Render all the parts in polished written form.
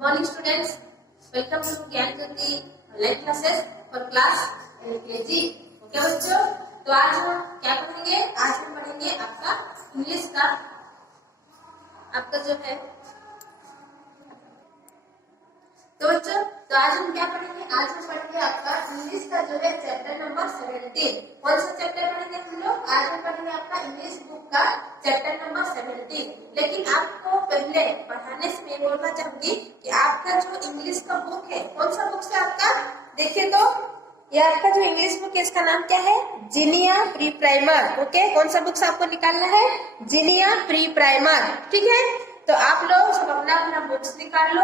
morning students, welcome to Gyan Jyoti online classes for class LKG। Okay बच्चों, तो आज हम क्या पढ़ेंगे? आज हम पढ़ेंगे आपका इंग्लिश का, आपका जो है तो बच्चों, तो आज हम क्या पढ़ेंगे? आज हम पढ़ेंगे आपका इंग्लिश का जो है चैप्टर नंबर 17। कौन सा चैप्टर पढ़ेंगे हम लोग? आज हम पढ़ेंगे आपका इंग्लिश बुक का चैप्टर नंबर 17। लेकिन आपको पहले पढ़ाने से मैं बोलना चाहूंगी कि आपका जो इंग्लिश का बुक है, कौन सा बुक से आपका देखिए तो ये आपका जो इंग्लिश बुक है इसका नाम क्या है? जीनिया प्री प्राइमर। ओके, कौन सा बुक से आपको निकालना है? जीनिया प्री प्राइमर। ठीक है, तो आप लोग सब अपना अपना बुक्स निकाल लो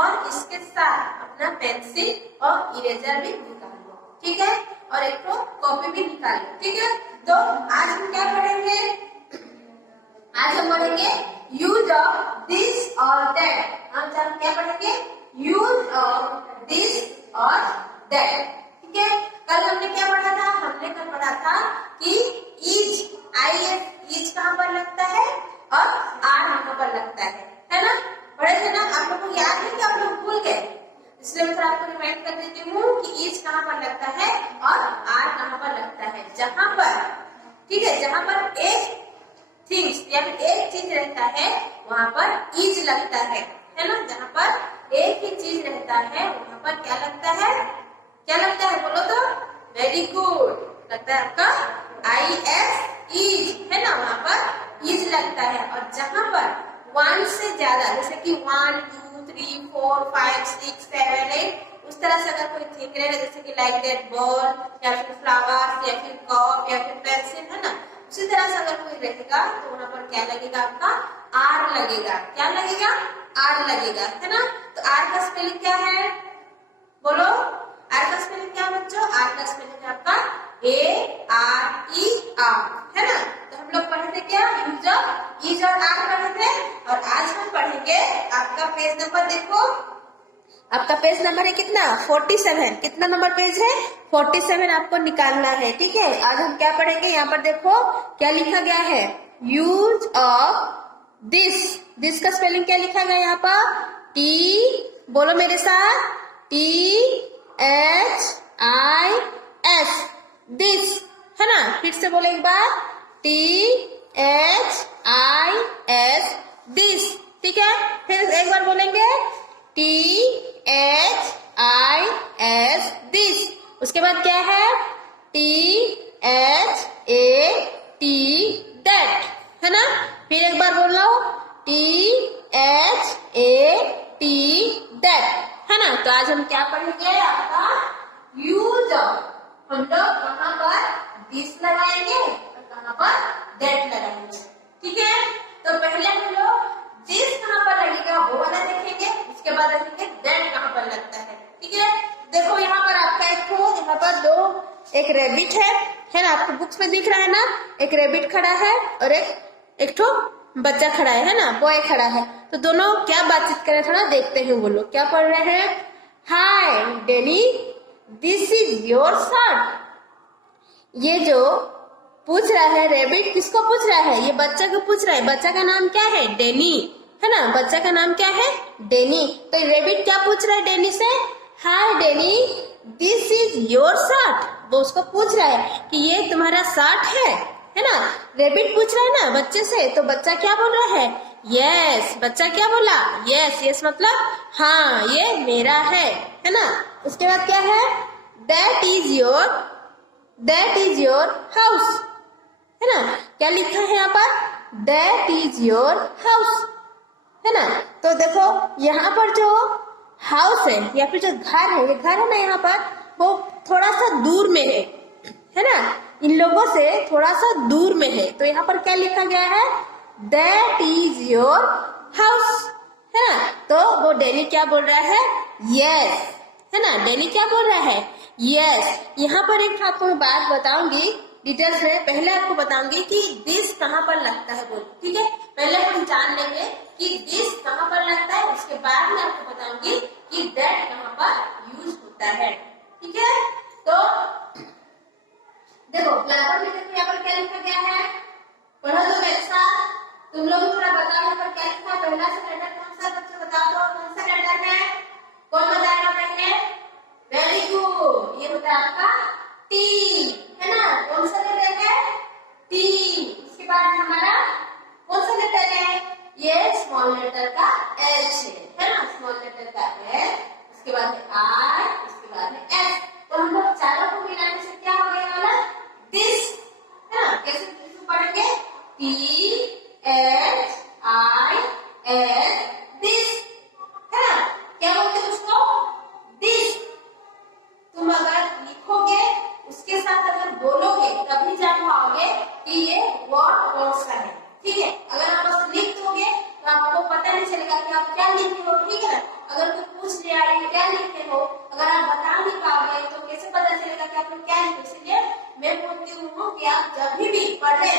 और इसके साथ अपना पेंसिल और इरेजर भी निकाल लो। ठीक है, और एक तो कॉपी भी निकाल लो। ठीक है, तो आज हम क्या पढ़ेंगे? आज हम पढ़ेंगे यूज ऑफ दिस और दैट। आज हम क्या पढ़ेंगे? यूज ऑफ दिस और दैट। ठीक है, कल हमने क्या पढ़ा था? हमने कल पढ़ा था कि इज, IS कहाँ पर लगता है और आर कहाँ पर लगता है ना? पढ़े थे ना? आप लोगों को याद है कि आप लोग भूल गए? इसलिए मैं थोड़ा आपको रिमाइंड कर देती हूँ कि इज कहाँ पर लगता है और आर कहाँ पर लगता है। जहाँ पर, ठीक है, जहाँ पर एक थिंग्स या फिर एक चीज रहता है वहाँ पर इज लगता है ना? जहाँ पर एक ही चीज रहता है वहाँ पर क्या लगता है? क्या लगता है? बोलो तो। वेरी गुड, लगता है आपका IS, इज है ना? वहाँ पर इज लगता है। और जहाँ पर वन से ज्यादा, जैसे कि 1 2 3 4 5 6 7 8 उस तरह से अगर कोई थिंग रहेगा, जैसे कि लाइक दैट बॉल या फिर फ्लावर्स या फिर कप या फिर पेंसिल, है ना? उसी तरह से अगर कोई रहेगा तो वहाँ पर क्या लगेगा? आपका आर लगेगा। क्या लगेगा? आर लगेगा, है ना? तो आर का स्पेलिंग क्या है? बोलो, आर का स्पेलिंग क्या है बच्चों? आर का स्पेलिंग है आपका ARER, है ना? तो हम लोग पढ़े थे क्या? यूज ऑफ इज और आर पढ़े थे। और आज हम पढ़ेंगे आपका पेज नंबर, देखो आपका पेज नंबर है कितना? 47। कितना नंबर पेज है? 47 आपको निकालना है। ठीक है, आज हम क्या पढ़ेंगे? यहाँ पर देखो क्या लिखा गया है? Use of this. दिस का स्पेलिंग क्या लिखा गया यहाँ पर? T, बोलो मेरे साथ, THIS, दिस, है ना? फिर से बोलो एक बार, THIS, दिस। ठीक है, फिर एक बार बोलेंगे THIS, दिस। उसके बाद क्या है? THAT, दैट, है ना? फिर एक बार बोल लो THAT, दैट, है ना? तो आज हम क्या पढ़ेंगे? आपका यूज ऑफ। हम लोग कहाँ पर दिस लगाएंगे और कहाँ पर दैट लगाएंगे। ठीक है, तो पहले हम लोग दिस कहाँ पर लगेगा वो वाला देखेंगे, उसके बाद देखेंगे दैट कहाँ पर लगता है। ठीक है, देखो यहाँ पर आपका यहाँ पर दो, एक रैबिट है ना? आपको बुक्स में दिख रहा है ना? एक रैबिट खड़ा है और एक ठो बच्चा खड़ा है ना? बॉय खड़ा है। तो दोनों क्या बातचीत कर रहे हैं, थोड़ा देखते हैं। वो लोग क्या पढ़ रहे हैं? हाय डेनी, दिस इज योर शर्ट। ये जो पूछ रहा है रैबिट, किसको पूछ रहा है? ये बच्चा को पूछ रहा है। बच्चा का नाम क्या है? डेनी, है ना? बच्चा का नाम क्या है? डेनी। तो रैबिट क्या पूछ रहा है डेनी से? हाय डेनी, दिस इज योर शर्ट। वो उसको पूछ रहा है कि ये तुम्हारा शर्ट है ना? रैबिट पूछ रहा है ना बच्चे से, तो बच्चा क्या बोल रहा है? यस। बच्चा क्या बोला? यस। यस मतलब हाँ, ये मेरा है ना? उसके बाद क्या है? दैट इज योर हाउस, है ना? क्या लिखा है यहाँ पर? दैट इज योर हाउस, है ना? तो देखो यहाँ पर जो हाउस है या फिर जो घर है, ये घर है ना, यहाँ पर वो थोड़ा सा दूर में है ना? इन लोगों से थोड़ा सा दूर में है। तो यहाँ पर क्या लिखा गया है? दैट इज योर हाउस, है ना? तो वो डेनी क्या बोल रहा है? यस, है ना? डेनी क्या बोल रहा है? यस। यहाँ पर एक आपको मैं बात बताऊंगी डिटेल्स में। पहले आपको बताऊंगी कि दिस कहाँ पर लगता है बोल। ठीक है, पहले हम जान लेंगे कि दिस कहाँ पर लगता है, उसके बाद में आपको बताऊंगी कि दैट कहाँ पर यूज होता है। ठीक है, तो देखो ब्लैकबोर्ड में देखो यहाँ पर क्या लिखा गया है? पढ़ो तो मेरे साथ। तुम लोग थोड़ा बताओ यहाँ पर क्या लिखा है? पहला से लेटर कौन सा? बच्चों बताओ तो कौन सा लेटर है? स्मॉल लेटर का एच है ना, स्मॉल लेटर का एच, उसके बाद में आई, उसके बाद में एस। तो हम लोग चारों को मिलाने से क्या हो गया वाला दिस है ना। कैसे पढ़ेंगे, T H I S this है ना। क्या बोलते हैं उसको, दिस। तुम अगर लिखोगे उसके साथ अगर बोलोगे तभी जान पाओगे कि ये वर्ड कौन सा है। ठीक है, अगर आप बस लिख दोगे तो आपको पता नहीं चलेगा कि आप क्या लिखे हो। ठीक है, अगर कोई पूछ लिया ये क्या लिखे हो, अगर आप बता नहीं पाओगे तो कैसे पता चलेगा कि आपने क्या लिखा। इसलिए मैं बोलती हूँ कि आप जब भी पढ़े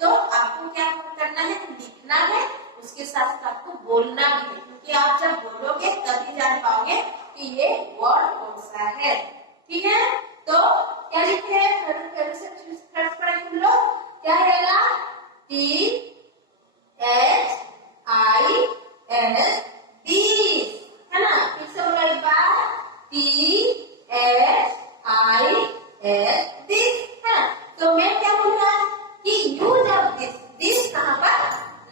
तो आपको क्या करना है, लिखना है, उसके साथ साथ आपको बोलना भी है, क्योंकि आप जब बोलोगे तभी जान पाओगे कि ये वर्ड कौन सा है। ठीक है, तो क्या लिखे फर्स्ट पढ़ेंगे हम लोग, क्या रहेगा, T H I S this है ना। फिर से बोलो एक बार, T H I S this है ना। तो मैं क्या बोलूंगा कि यूज ऑफ दिस कहाँ पर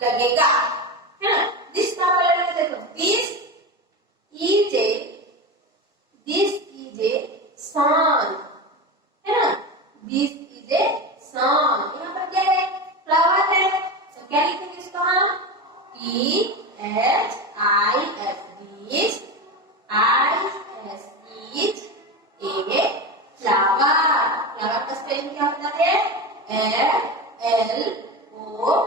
लगेगा है ना। दिस कहाँ पर लगेगा, देखो दिस इज ए सन है ना, दिस इज ए सन। यहाँ पर क्या है, फ्लावर है, तो क्या लिखेंगे इसको हम, T H I S this, I S is a flower. Flower का स्पेलिंग क्या होता है, FLOWER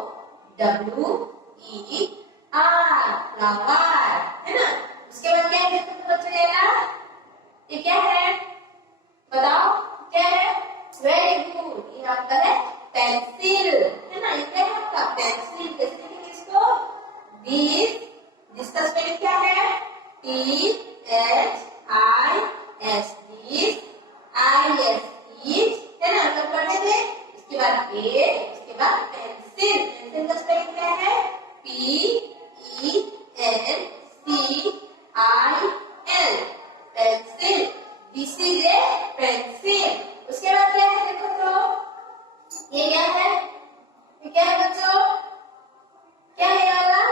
फ्लावर है ना। उसके बाद क्या है तो बच्चे रहेगा, ये क्या है बताओ, क्या है, वेरी गुड, ये आपका है पेंसिल है ना। ये क्या है आपका पेंसिल। कैसे लिखेंगे इसको, दिस का स्पेलिंग क्या है, T H I S this, I S is है ना, तो पढ़ेंगे। इसके बाद ए, उसके बाद पेंसिल। पेंसिल का स्पेलिंग क्या है, PENCIL pencil, this is a pencil. उसके बाद क्या है देखो, तो ये क्या है, ये क्या है बच्चों, क्या है वाला,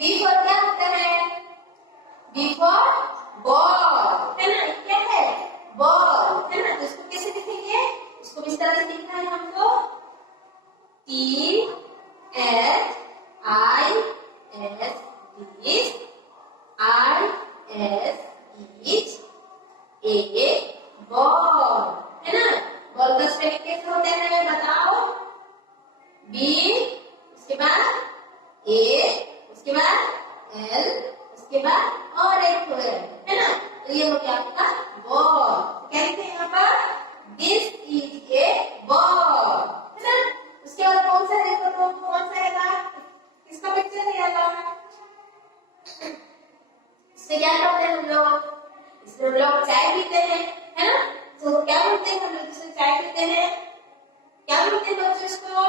बी फॉर क्या होता है, बी फॉर बॉल है ना। ये क्या है, बॉल है ना। तो इसको कैसे लिखेंगे, इसको इस तरह से लिखना है हमको, T H I S this, I S is A ball है ना। बॉल का स्पेलिंग कैसे होता है बताओ, बी, उसके बाद ए, उसके बाद एल, उसके बाद और एक है ना। तो ये हो गया आपका बॉल। क्या लिखते हैं यहाँ पर, दिस इज ए बॉल है ना। उसके बाद कौन सा देखो, तो कौन सा है, इसका पिक्चर नहीं आता है। इससे क्या करते हैं हम लोग, इसमें हम लोग चाय पीते हैं है ना। तो क्या बोलते हैं हम लोग जिससे चाय पीते हैं, क्या बोलते हैं बच्चों इसको,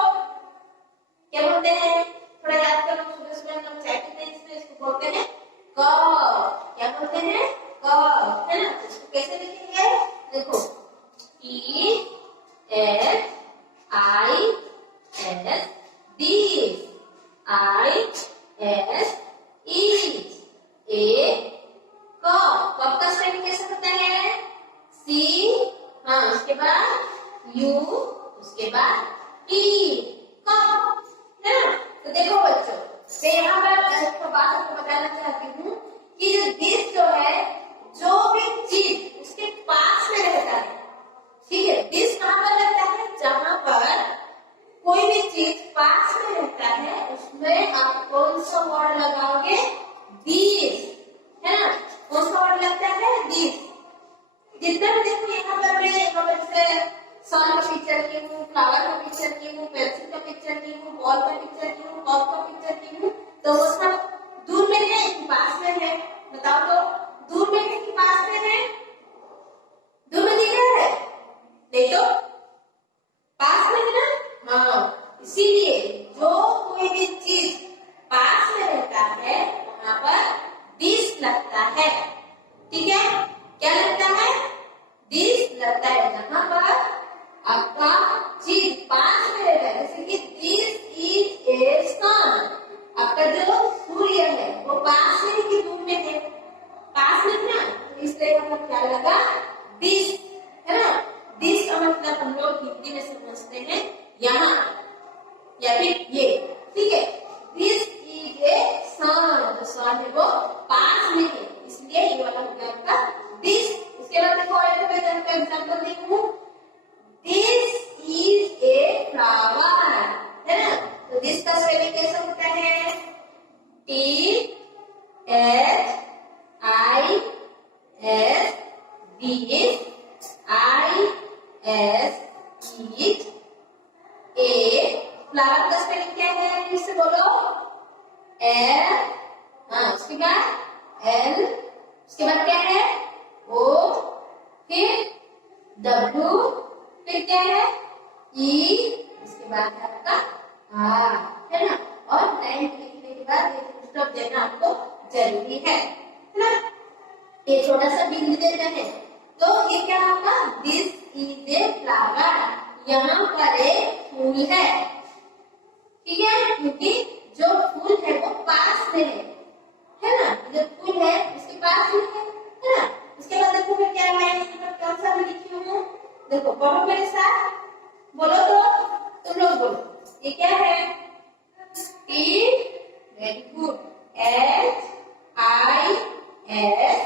क्या बोलते हैं, थोड़ा याद करो। सुबह सुबह हम लोग चाय पीते हैं, इसमें इसको बोलते हैं कप। क्या बोलते हैं, कप है ना। इसको कैसे लिखेंगे, देखो T H I S this, I S is A cup. Cup का स्पेलिंग कैसे होता है, सी, हाँ उसके बाद यू, उसके बाद टी, कप है ना। तो देखो बच्चों, मैं यहाँ पर एक बात आपको बताना चाहती हूँ कि जो दिस जो है, जो भी चीज उसके पास में रहता है, ठीक है, दिस कहाँ पर लगता है, जहां पर कोई भी चीज पास में रहता है उसमें आप कौन सा वर्ड लगाओगे, दिस है ना। कौन सा वर्ड लगता है, दिस। जितना भी देखो यहाँ पर मैं यहाँ पर से सन का पिक्चर की हूँ, फ्लावर का पिक्चर की हूँ, पेंसिल का पिक्चर की हूँ, बॉल का पिक्चर की हूँ, कप का पिक्चर की हूँ, तो वो सब दूर में है कि पास में है, बताओ तो, दूर में है कि पास में है, दूर में दिख रहा है, नहीं तो पास में है ना। हाँ, इसीलिए जो कोई भी चीज पास में रहता है वहां पर दिस लगता है। ठीक है, क्या लगता है, दिस लगता है जहां पर आपका चीज पास में रहता है। जैसे कि दिस इज ए सन, आपका जो सूर्य है वो पास में कि दूर में है? पास में ना, इसलिए मतलब क्या लगा? दिस, है ना? दिस का मतलब हम लोग हिंदी में समझते हैं यहाँ या फिर ये, ठीक है? दिस इज ए सन, जो सन है वो पास में है, इसलिए ये वाला हो गया आपका दिस। उसके बाद देखो और एक एग्जांपल देखो, दिस इज ए फ्लावर, है ना? तो दिस का स्पेलिंग कैसा होता है? T H I S, this I S is A, flower का स्पेलिंग क्या है? फिर से बोलो, एल, हाँ उसके बाद एल, उसके बाद क्या है? ओ, फिर डब्ल्यू, फिर क्या है? ई, उसके बाद है आपका आर, है ना? और लाइन लिखने के बाद ये फुल स्टॉप देना आपको जरूरी है ना? ये छोटा सा बिंदु देते हैं, तो ये क्या होगा? दिस इज ए फ्लावर, यहाँ पर एक फूल है, ठीक है? क्योंकि जो फूल है वो पास में है ना? जो फूल है उसके पास में है ना? उसके बाद देखो मैं क्या लाइन कौन सा मैं लिखी हूँ, देखो पढ़ो मेरे साथ, बोलो तो, तुम लोग बोलो, ये क्या है? T, very good, H I S,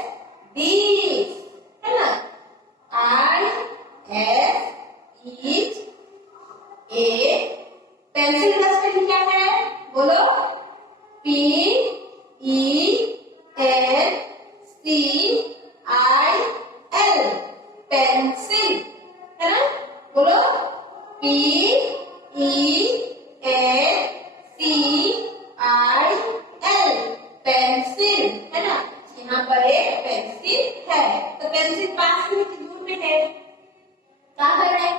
this, है ना? I S is a, pencil का स्पेलिंग क्या है? बोलो, P E N C I L, pencil, है ना? बोलो, P E N C I L, pencil, है ना? यहाँ पर एक पेंसिल है, तो पेंसिल पास में कि दूर में है? कहाँ पर है?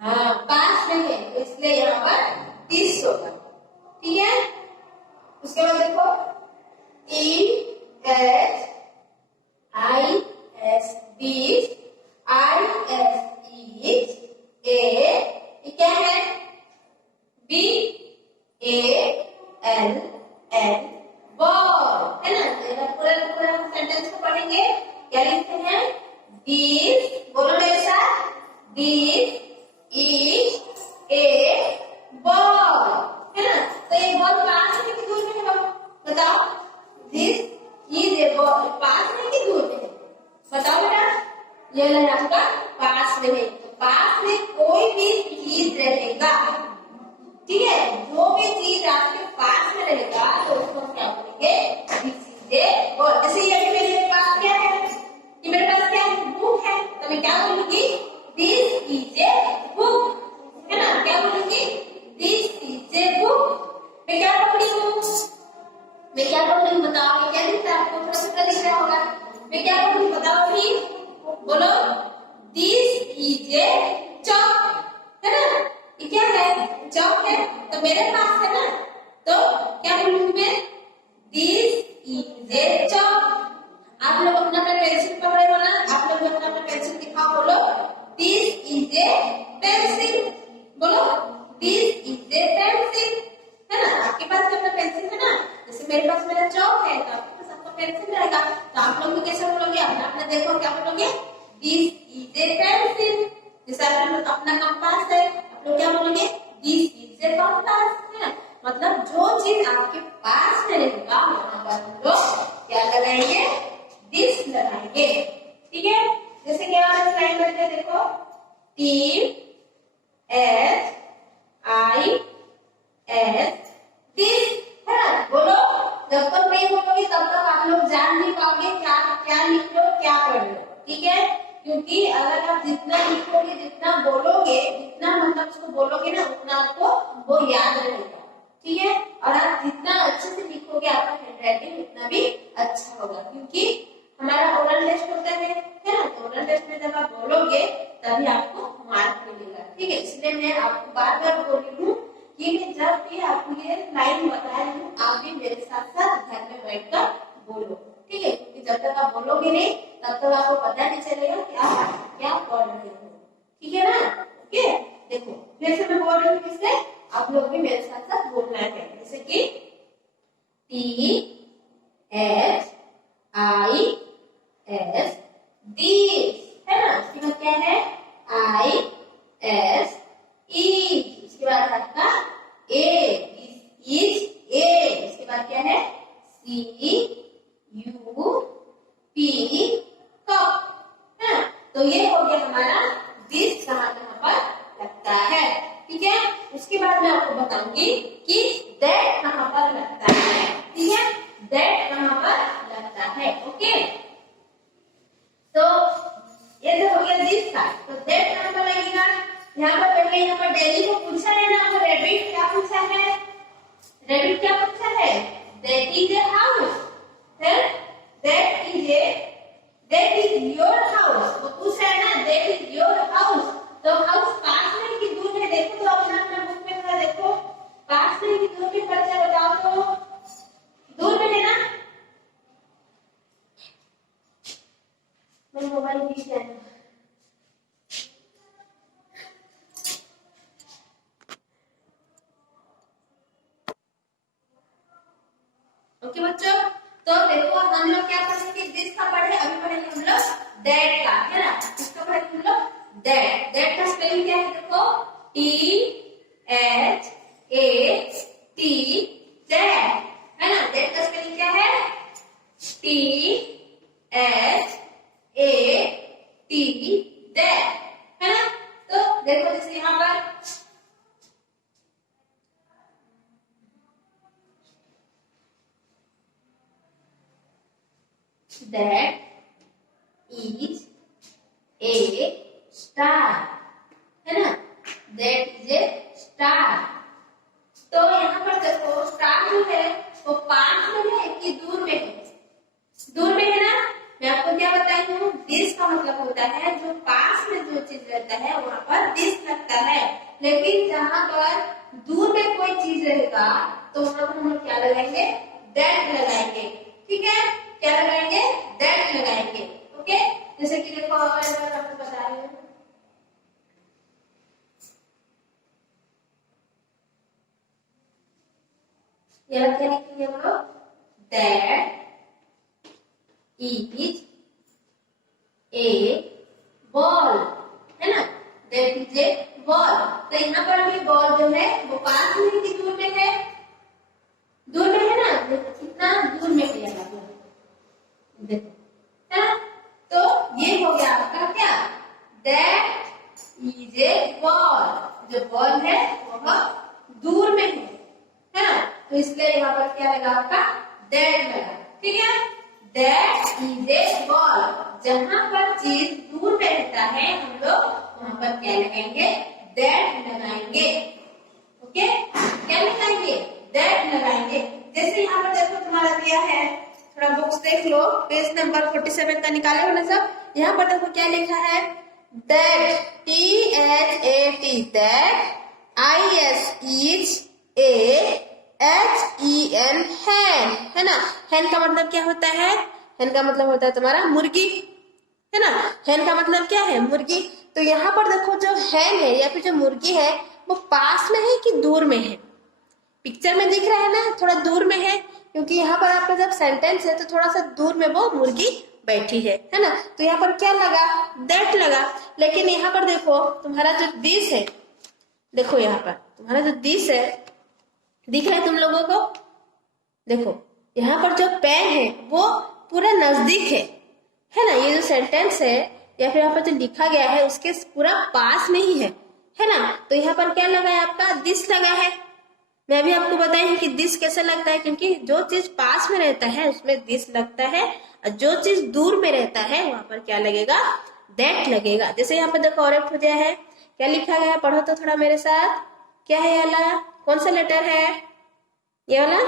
हाँ पास में है, तो इसलिए यहाँ पर दिस होगा, ठीक है? उसके बाद देखो, E H I S, this, I S is a, ये क्या है? B A L L, ball, है ना? तो पूरा पूरा सेंटेंस को पढ़ेंगे, क्या लिखते हैं? दिस, बोलो मेरे साथ, दिस इज ए बॉल, है ना? तो ये बॉल पास में कि दूर में है? बताओ, this is a ball pass में कि दूर में है? बताओ बेटा, ये वाला आपका पास में है, तो पास में कोई भी चीज रहेगा, ठीक है? जो भी चीज आपके पास में रहेगा तो उसको क्या बोलेंगे? This is a ball. जैसे ये मेरे पास क्या है? ये मेरे पास क्या है? बुक है, तो मैं क्या बोलूंगी? दिस इज ए बुक, है ना? क्या बोलूंगी? This is a book. मैं क्या पकड़ी हूँ? मैं क्या पकड़ी हूँ? बताओ, मैं क्या दिख रहा है आपको? थोड़ा सा दिख रहा होगा, मैं क्या पकड़ी? बताओ भी, बोलो, दिस इज ए चॉक, है ना? ये क्या है? चॉक है, तो मेरे पास है ना, तो क्या बोलूंगी मैं? This is a chalk. आप लोग अपना पेंसिल पकड़े हो ना, आप लोग अपना पेंसिल दिखाओ, बोलो, दिस इज ए पेंसिल, बोलो, दिस इज ए पेंसिल, है ना? आपके पास अपना पेंसिल है ना, जैसे मेरे पास मेरा चॉक है, तो आपके पास आपका पेंसिल रहेगा, तो आप लोग भी कैसे बोलोगे? अपना अपना देखो, क्या बोलोगे? This is a pencil. जैसे आप लोग अपना कंपास है, आप लोग क्या बोलोगे? दिस इज ए कंपास, है ना? मतलब जो चीज आपके पास में रहेगा वहां पर हम लोग क्या लगाएंगे? दिस लगाएंगे, ठीक है? जैसे क्या लाइन करके देखो, T H I S, this, है ना? बोलो, जब तक नहीं बोलोगे तब तक आप लोग जान नहीं पाओगे क्या क्या लिख लो, क्या पढ़ लो, ठीक है? क्योंकि अगर आप जितना लिखोगे, जितना बोलोगे, जितना मतलब उसको बोलोगे ना, उतना आपको वो याद रहेगा, ठीक है? और आप जितना अच्छे से लिखोगे, आपका हैंडराइटिंग उतना भी अच्छा होगा, क्योंकि हमारा ओरल टेस्ट होता है ना? तो ओरल टेस्ट में जब आप बोलोगे तभी आपको मार्क मिलेगा, ठीक है? इसलिए मैं आपको बार बार बोल रही हूँ कि मैं जब भी आपको ये लाइन बता रही हूँ, आप भी मेरे साथ साथ घर में बैठकर बोलो, ठीक है? क्योंकि जब तक आप बोलोगे नहीं तब तक आपको पता नहीं चलेगा कि आप क्या पढ़ रहे हो, ठीक है ना? ओके, देखो फिर से मैं बोल रही हूँ, किससे? आप लोग भी मेरे साथ साथ बोलना है, जैसे कि THIS, these, है ना। उसके बाद क्या है IS, each, उसके बाद आपका A, is, A, उसके बाद क्या है CUP, कप, है ना। तो ये हो गया हमारा दिस कहाँ पर लगता है, ठीक है। उसके बाद मैं आपको बताऊंगी कि दैट कहाँ पर लगता है, ठीक है। दैट कहाँ पर लगता है, ओके। तो ये तो हो गया दिस का। तो दैट कहाँ पर लगेगा, यहाँ पर पहले यहाँ पर डेली को पूछा है ना, तो रेबिट क्या पूछा है, रेबिट क्या पूछा है, दैट इज ए हाउस, है दैट इज योर हाउस। तो पूछा है ना दैट इज योर हाउस, तो हाउस पास में कि दूर में, देखो तो अपना अपना बुक में थोड़ा देखो, पास में कि दूर में, बच्चा बताओ तो दूर में है ना। मेरा मोबाइल पीछे है। ओके बच्चों, तो देखो हम लोग क्या पढ़ेंगे, दिस का पढ़े, अभी पढ़ेंगे हम लोग दैट का, है ना। इसका पढ़ेंगे हम लोग दैट। दैट का स्पेलिंग क्या है, देखो THAT, दैट, है ना। दैट का स्पेलिंग क्या है THAT, दैट, है ना। तो देखो जैसे यहाँ पर that is a star, है ना, that is a star। तो यहाँ पर देखो स्टार जो है वो पास में है कि दूर में है, दूर में है ना। मैं आपको क्या बताई हूँ, दिस का मतलब होता है जो पास में जो चीज रहता है वहां पर दिस लगता है, लेकिन जहां पर दूर में कोई चीज रहेगा तो वहां पर हम लोग क्या लगाएंगे, दैट लगाएंगे, ठीक है। क्या लगाएंगे, दैट लगाएंगे, ओके। जैसे कि देखो आपको बता रही हूँ, ये क्या लिखेंगे हम लोग, दैट इज ए बॉल, है ना, दैट इज ए बॉल। तो यहाँ पर भी बॉल जो है वो पास में कि दूर में है, दूर में है ना, कितना दूर में है यहाँ पर देखो, है ना। तो ये हो गया आपका क्या, दैट इज ए बॉल, जो बॉल है वह दूर में है ना। तो इसलिए यहाँ पर क्या लगा आपका, दैट लगा, ठीक है। दैट इज ए बॉल, जहां पर चीज दूर में रहता है हम लोग वहां पर क्या लगाएंगे, दैट लगाएंगे, ओके। क्या लगाएंगे, दैट लगाएंगे। जैसे यहाँ पर देखो तुम्हारा दिया है, थोड़ा बुक्स देख लो, पेज नंबर 47 का निकाले हो ना सब। यहाँ पर देखो क्या लिखा है, that THAT, that IS, each, HEN, हैन, है ना। हैन का मतलब क्या होता है, हैन का मतलब होता है तुम्हारा मुर्गी, है ना। हैन का मतलब क्या है, मुर्गी। तो यहाँ पर देखो जो हैन है या फिर जो मुर्गी है वो पास में है कि दूर में है, पिक्चर में दिख रहा है ना, थोड़ा दूर में है, क्योंकि यहाँ पर आपका जब सेंटेंस है तो थोड़ा सा दूर में वो मुर्गी बैठी है ना। तो यहाँ पर क्या लगा, दैट लगा। लेकिन यहाँ पर देखो तुम्हारा जो दिस है, देखो यहाँ पर तुम्हारा जो दिस है दिख रहा है तुम लोगों को, देखो यहाँ पर जो पेन है वो पूरा नजदीक है ना। ये जो सेंटेंस है या फिर यहाँ पर जो लिखा गया है उसके पूरा पास में ही है ना। तो यहाँ पर क्या लगा है आपका, दिस लगा है। मैं भी आपको बताई कि दिस कैसे लगता है, क्योंकि जो चीज पास में रहता है उसमें दिस लगता है, और जो चीज दूर में रहता है वहां पर क्या लगेगा, दैट लगेगा। जैसे यहाँ पर देखो करेक्ट हो गया है, क्या लिखा गया है, पढ़ो तो थोड़ा मेरे साथ। क्या है ये वाला, कौन सा लेटर है ये वाला,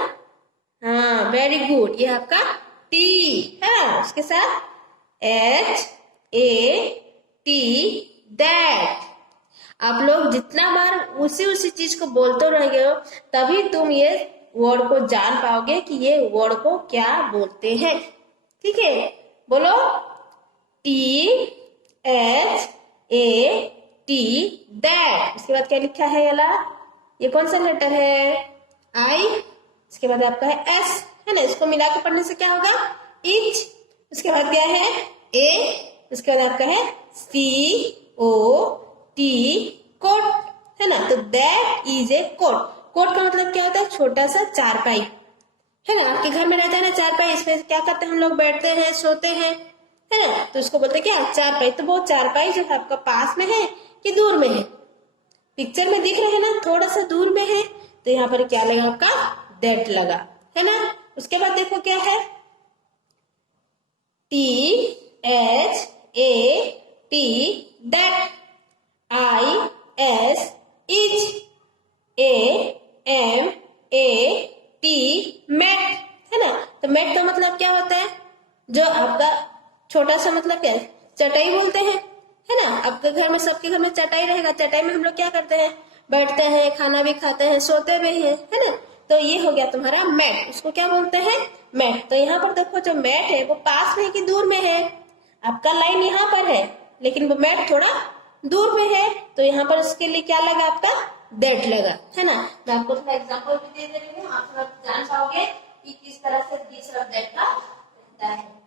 हाँ वेरी गुड, ये आपका टी है, उसके साथ HAT, दैट। आप लोग जितना बार उसी चीज को बोलते रहेंगे हो तभी तुम ये वर्ड को जान पाओगे कि ये वर्ड को क्या बोलते हैं, ठीक है। बोलो THAT, दैट। उसके बाद क्या लिखा है, ये कौन सा लेटर है, I, इसके बाद आपका है S, है ना। इसको मिला के पढ़ने से क्या होगा, इच। उसके बाद क्या है ए, उसके बाद आपका है COT, कोट, है ना। तो that is a coat. Coat का मतलब क्या होता है, छोटा सा चारपाई, है ना। आपके घर में रहता है ना चारपाई, इसमें क्या करते हैं हम लोग, बैठते हैं, सोते हैं, है ना। तो इसको बोलते हैं क्या, चारपाई। तो वो चारपाई जो है आपका पास में है कि दूर में है, पिक्चर में दिख रहे हैं ना, थोड़ा सा दूर में है, तो यहाँ पर क्या लगा आपका, दैट लगा, है ना। उसके बाद देखो क्या है, THAT, that, IS, is, AMAT, mat, है ना। तो मैट का मतलब क्या होता है, जो आपका छोटा सा मतलब क्या है, चटाई बोलते हैं, है ना। आपके घर में, सबके घर में चटाई रहेगा, चटाई में हम लोग क्या करते हैं, बैठते हैं, खाना भी खाते हैं, सोते भी हैं, है ना। तो ये हो गया तुम्हारा मैट, उसको क्या बोलते हैं, मैट। तो यहाँ पर देखो जो मैट है वो पास में है कि दूर में है, आपका लाइन यहाँ पर है लेकिन वो मैट थोड़ा दूर में है, तो यहाँ पर उसके लिए क्या लगा आपका, दैट लगा, है ना। मैं आपको थोड़ा एग्जांपल भी दे रही हूँ, आप थोड़ा जान पाओगे कि किस तरह से दिस और दैट का रहता है।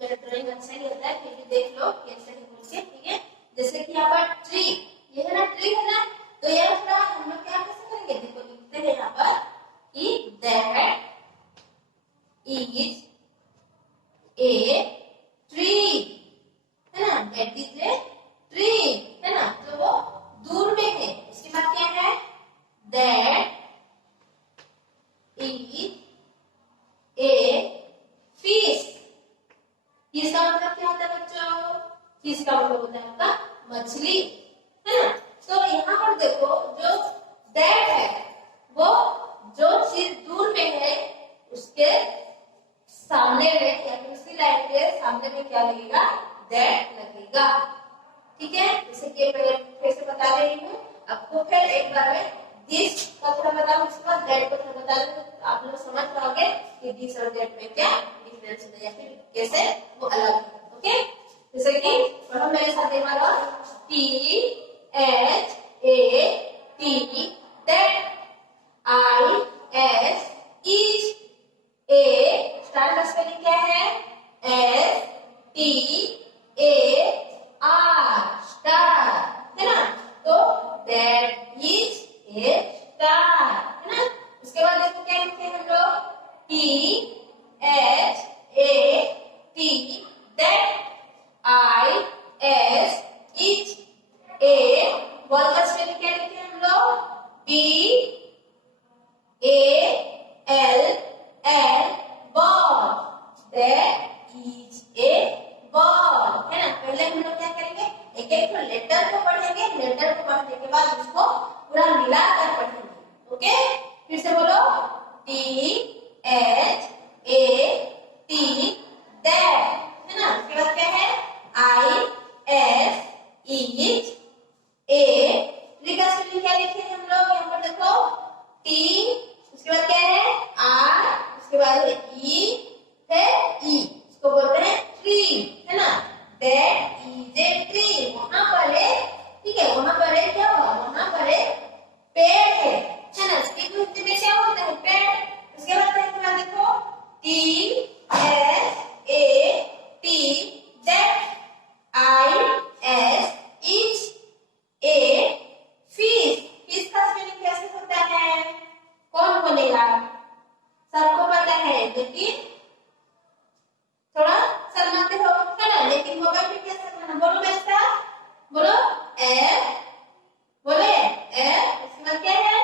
मेरा ड्राइंग अच्छा नहीं होता है, फिर भी देख लो कैसे है बोल के, ठीक है। जैसे कि यहाँ पर ट्री, ये है ना, ट्री है ना। तो ये थोड़ा हम लोग क्या कैसे करेंगे, देखो लिखते हैं यहाँ पर कि दैट इज ए ट्री, है ना, दैट इज ए ट्री, है ना। तो वो दूर में है। इसके बाद क्या है, that is a fish. Fish का मतलब क्या होता है बच्चों, फिश का मतलब होता है आपका मछली, है ना। तो यहाँ पर देखो जो दैट है वो जो चीज दूर में है उसके सामने में या फिर उसी लाइन के सामने में क्या लगेगा, दैट लगेगा, ठीक है। जैसे कि पहले फिर से बता रही हूँ आपको, फिर एक बार में दिस का थोड़ा बताऊं, उसके बाद दैट को थोड़ा बता दूं, तो आप लोग समझ पाओगे कि दिस और दैट में क्या डिफरेंस है या फिर कैसे वो अलग है, ओके। जैसे कि पढ़ो मेरे साथ एक बार, THAT, that, IS, etch, A star का स्पेलिंग क्या है, STAR, स्टार, है ना। तो दैट इज ए स्टार, है ना। उसके बाद देखो क्या लिखते हैं हम लोग, THAT, that, IS, etch, A ball का स्पेलिंग क्या लिखे हम लोग, BALL, ball, that is A ball, है ना। पहले हम लोग क्या करेंगे, एक एक लेटर को पढ़ेंगे, लेटर को पढ़ने के बाद उसको पूरा मिलाकर पढ़ेंगे, ओके। फिर से बोलो, THAT, दैट, है ना। उसके बाद क्या है, IS, इच, A, ट्री का स्पेलिंग क्या लिखे हम लोग, यहाँ पर देखो T, उसके बाद क्या है R, उसके बाद E है E, इसको बोलते हैं ट्री, है ना। दैट इज ए ट्री, वहां पर है, ठीक है, वहां पर है क्या हुआ, वहां पर है पेड़ है ना। इसकी हिंदी में क्या होता है, पेड़। उसके बाद देखो THAT, that, IS, etch, A, fish. Fish का स्पेलिंग कैसे होता है, कौन बोलेगा, सबको पता है, लेकिन थोड़ा शर्माते हो, है ना। लेकिन मोबाइल में कैसे करना, बोलो मेरे साथ, बोलो F, बोले F, उसके बाद क्या है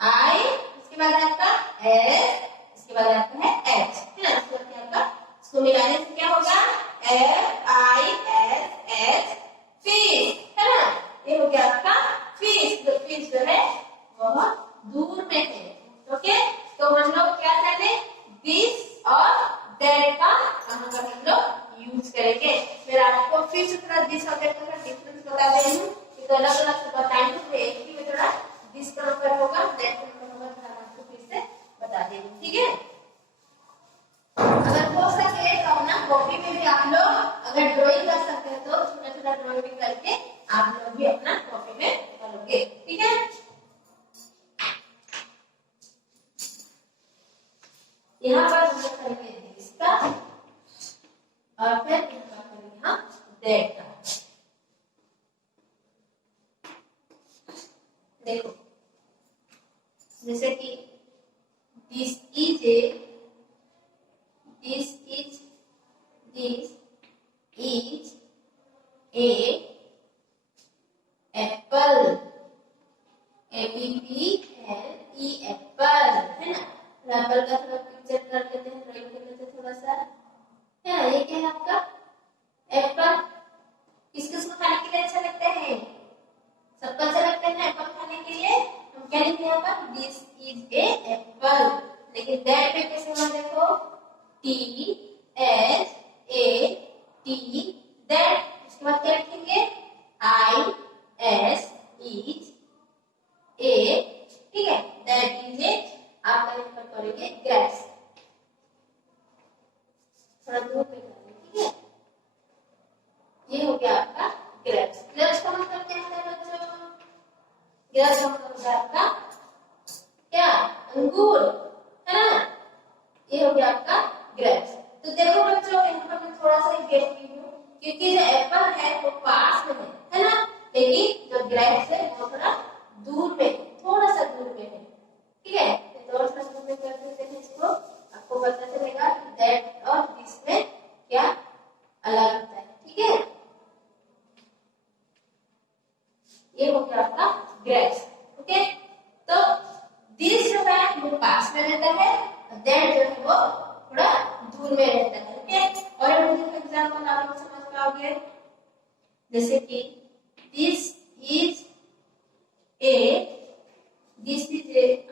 I, उसके बाद आपका S, उसके बाद आपका है H, है ना। उसके बाद आपका इसको मिलाने से क्या होगा, FISH, फिश, है ना। ये हो गया आपका फिश। तो फिश जो है बहुत दूर में है, ओके। तो हम लोग क्या करेंगे, दिस और दैट का कहां पर हम लोग यूज करेंगे। फिर आपको फिर से थोड़ा दिस और दैट का डिफरेंस बता रही हूँ, तो अलग अलग से बताएंगे, तो एक ही में थोड़ा दिस का नंबर होगा, दैट का नंबर होगा, आपको फिर से बता देंगे, ठीक है। अगर ड्राइंग कर सकते हैं तो छोटा छोटा ड्राइंग भी करके आप लोग भी अपना कॉपी में करोगे, ठीक है। यहाँ पर हम लोग करेंगे इसका और फिर यहाँ करेंगे हम दैट का। देखो जैसे कि this is a Apple, APPLE Apple, है ना। एप्पल का थोड़ा पिक्चर कर लेते हैं, ड्राइंग कर लेते हैं थोड़ा सा, है ना। ये क्या है आपका एप्पल। किस किस को खाने के लिए अच्छा लगता है? सबको अच्छा लगता है ना एप्पल खाने के लिए। हम क्या लिखेंगे यहाँ पर? This is a Apple. लेकिन दैट पे कैसे होगा? देखो TSAT दैट। उसके बाद क्या लिखेंगे? IS इज ए, ठीक है। दैट इज ए आप यहाँ पर करेंगे ग्रेप्स, थोड़ा दूर पे करेंगे, ठीक है। ये हो गया आपका ग्रेप्स। ग्रेप्स का मतलब क्या होता है बच्चों? ग्रेप्स का मतलब होता है आपका क्या? अंगूर, है ना। ये हो गया आपका ग्रेप्स। तो देखो बच्चों यहाँ पर मैं थोड़ा सा गेट की हूँ क्योंकि जो एप्पल है वो पास में है ना। लेकिन जो ग्रेप्स है वो थोड़ा दूर में, थोड़ा सा दूर में है, ठीक है। तो थोड़ा सा दूर में कर देते हैं इसको, आपको पता चलेगा कि दैट और दिस में क्या अलग होता है, ठीक है। ये हो गया आपका ग्रेप्स, ओके। तो दिस जो है वो पास में रहता है, दैट जो है वो थोड़ा दूर में रहता है, ओके। और मुझे एग्जांपल आप लोग समझ पाओगे, जैसे कि दिस इज ए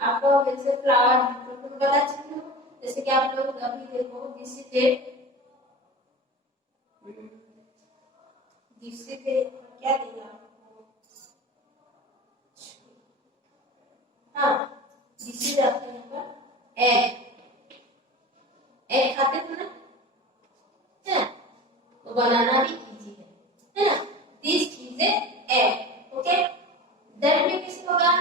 आपको जैसे फ्लावर तो पता चलो, जैसे कि आप लोग अभी देखो दिस इज ए क्या दिया आपको? हाँ, दिस इज आपके यहाँ पर एग खाते थे ना, है ना। तो बनाना भी इजी है ना। This is a egg, okay. That में किस होगा?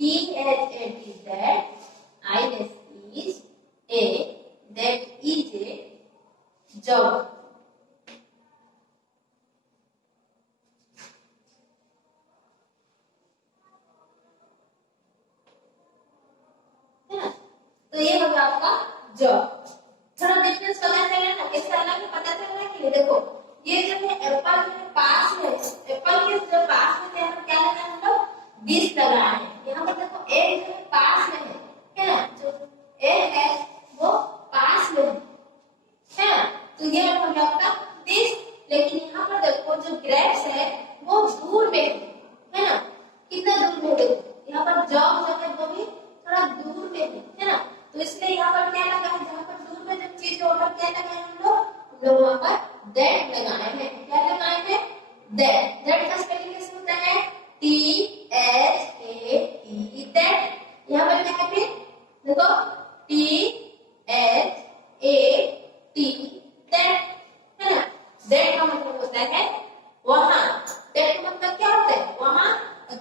THAT that, IS is a, that is a jog, है ना। तो ये होगा आपका जॉब। थोड़ा डिफरेंस पता चलेगा ना, कैसे अलग है पता चल रहा है कि नहीं? देखो ये जो है एप्पल के पास में, एप्पल के जो पास में क्या लगा है? हम लोग दिस लगा है। यहाँ पर देखो ए जो है पास में है ना। जो ए है वो पास में है ना। तो ये हो गया आपका दिस। लेकिन यहाँ पर देखो जो ग्रेप्स है वो दूर में है ना। कितना दूर में? देखो यहाँ पर जॉब जो है वो भी थोड़ा दूर में है ना। तो इसलिए यहाँ पर क्या लगा है? जहाँ पर दूर में जब चीज होगा क्या लगाए हम लोग वहां पर दैट लगाए हैं। क्या लगाए हैं? दैट। दैट का स्पेलिंग कैसे होता है? THAT that. यहाँ पर क्या है? फिर देखो THAT दैट, है ना। दैट का मतलब होता है वहां। दैट का मतलब क्या होता है? वहां।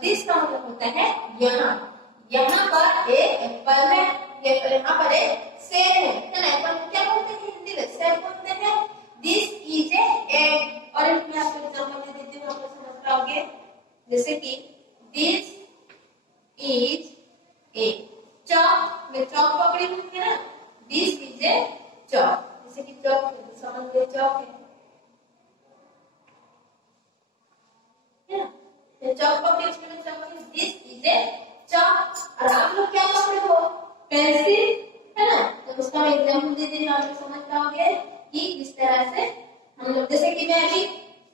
दिस का मतलब होता है यहाँ। यहाँ पर एक एप्पल है, यहाँ पर एक सेब है ना। एप्पल को क्या बोलते हैं हिंदी में? सेब बोलते हैं। This is a egg. और इसमें आपको एग्जांपल दे देती हूँ, आप लोग समझ पाओगे। जैसे कि दिस इज ए चॉक। मैं चॉक पकड़ी हुई है ना। This is a chalk. जैसे कि चॉक समझ लो, चॉक है ना। चॉक पकड़ी, इसमें चॉक है। This is a chalk. और आप लोग क्या पकड़े हो? पेंसिल, है ना। तो उसका मैं एग्जांपल दे रही हूँ, आप लोग समझ पाओगे कि किस तरह से हम लोग, जैसे कि मैं अभी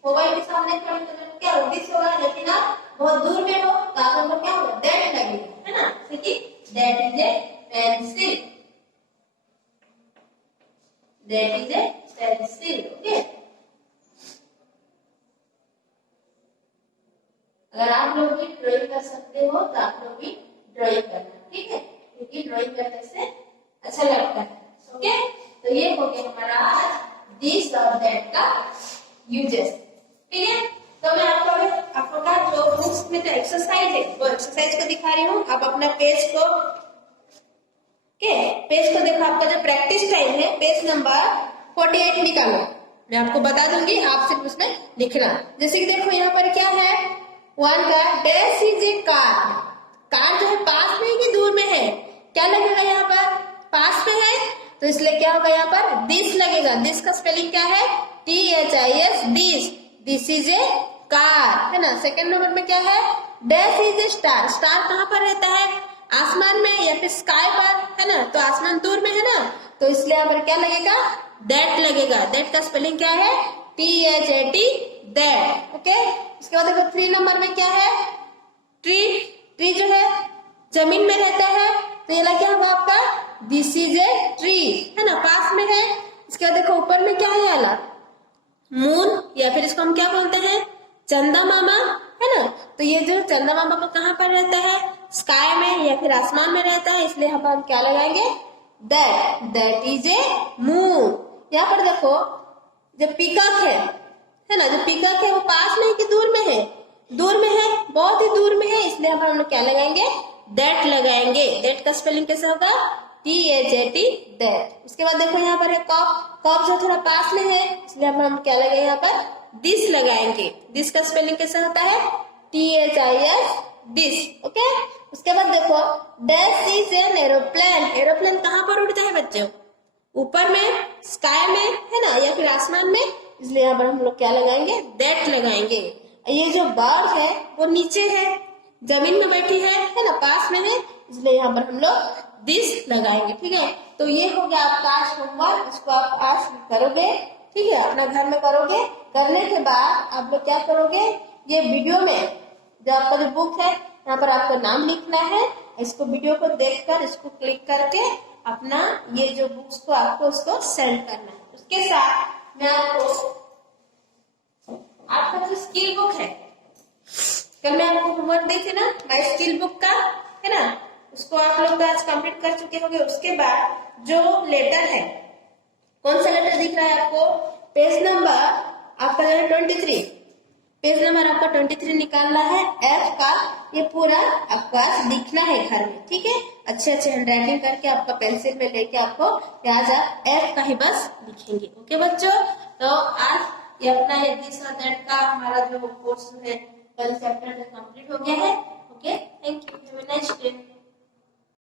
मोबाइल के सामने खड़ी तो क्या हो? दिस होगा। लेकिन आप बहुत दूर में हो तो आप लोग क्या होगा? दैट लगेगा, है ना। जैसे कि that is a pencil, that is a pencil, okay. अगर आप लोग भी ड्राइंग कर सकते हो तो आप लोग भी ड्राइंग करना, ठीक है। क्योंकि ड्राइंग करने से अच्छा लगता है, ओके। तो ये हो गया हमारा आज दिस और दैट का यूजेस। ठीक है, तो मैं आपको का जो बुक्स में जो एक्सरसाइज है वो एक्सरसाइज को दिखा रही हूँ। आप अपना पेज को देखो, आपका जो प्रैक्टिस टाइम है पेज नंबर 48 निकालो। मैं आपको बता दूंगी, आप सिर्फ उसमें लिखना। जैसे कि देखो यहाँ पर क्या है, वन का dash is a car. Car जो है पास में है कि दूर में है, क्या लगेगा यहाँ पर, पास में है, तो इसलिए क्या होगा यहाँ पर दिस लगेगा। दिस का स्पेलिंग क्या है, THIS, this. This is a car, है ना। सेकंड नंबर में क्या है, dash is a star. Star कहाँ पर रहता है, आसमान में या फिर स्काई पर, है ना, तो आसमान दूर में है ना, तो इसलिए यहाँ पर क्या लगेगा, दैट लगेगा। दैट का स्पेलिंग क्या है, THAT, दैट। ओके, उसके बाद देखो 3 नंबर में क्या है, ट्री। ट्री जो है जमीन में रहता है, तो ये क्या होगा आपका, दिस इज ए ट्री, है ना, पास में है। इसके बाद देखो ऊपर में क्या है वाला, मून, या फिर इसको हम क्या बोलते हैं, चंदा मामा, है ना। तो ये जो चंदा मामा को कहाँ पर रहता है, स्काई में या फिर आसमान में रहता है, इसलिए यहाँ पर हम क्या लगाएंगे, that. That is A moon. यहाँ पर देखो जो पीकॉक है ना, जो पीकॉक है वो पास में है कि दूर में है, दूर में है, बहुत ही दूर में है, इसलिए यहाँ पर हम लोग क्या लगाएंगे, दैट लगाएंगे। दैट का स्पेलिंग कैसे होगा, THAT, दैट। उसके बाद देखो यहाँ पर है कप। कप जो थोड़ा पास में है, इसलिए हम क्या लगाएंगे, यहाँ पर दिस लगाएंगे। दिस का स्पेलिंग कैसा होता है, THIS, दिस। ओके, उसके बाद देखो dash is an aeroplane. Aeroplane कहाँ पर उड़ता है बच्चों, ऊपर में, स्काई में, है ना, या फिर आसमान में, इसलिए यहाँ पर हम लोग क्या लगाएंगे, दैट लगाएंगे। ये जो बर्ड है वो नीचे है, जमीन में बैठी है ना, पास में है, इसलिए यहाँ पर हम लोग दिस लगाएंगे। ठीक है, तो ये हो गया आपका आज होमवर्क। इसको आप आज करोगे, ठीक है, अपना घर में करोगे। करने के बाद आप लोग क्या करोगे, ये वीडियो में जो आपका जो बुक है यहाँ पर आपको नाम लिखना है। इसको वीडियो को देखकर इसको क्लिक करके अपना ये जो बुक्स को आपको उसको सेंड करना है। उसके साथ मैं आपका जो स्किल बुक है, कल मैं आपको होमवर्क दी थी ना माय स्किल बुक का, है ना, उसको आप लोग आज कंप्लीट कर चुके होंगे। उसके बाद जो लेटर है, कौन सा लेटर दिख रहा है आपको, पेज नंबर आपका जो है 23, पेज नंबर आपका 23 निकालना है। F का ये पूरा आपका लिखना है घर में, ठीक है, अच्छे अच्छे हैंडराइटिंग करके आपका पेंसिल में लेके आपको आज आप F का ही बस लिखेंगे। ओके बच्चों, तो आज ये अपना दिस और दैट का हमारा जो कोर्स है कल चैप्टर कंप्लीट हो गया है।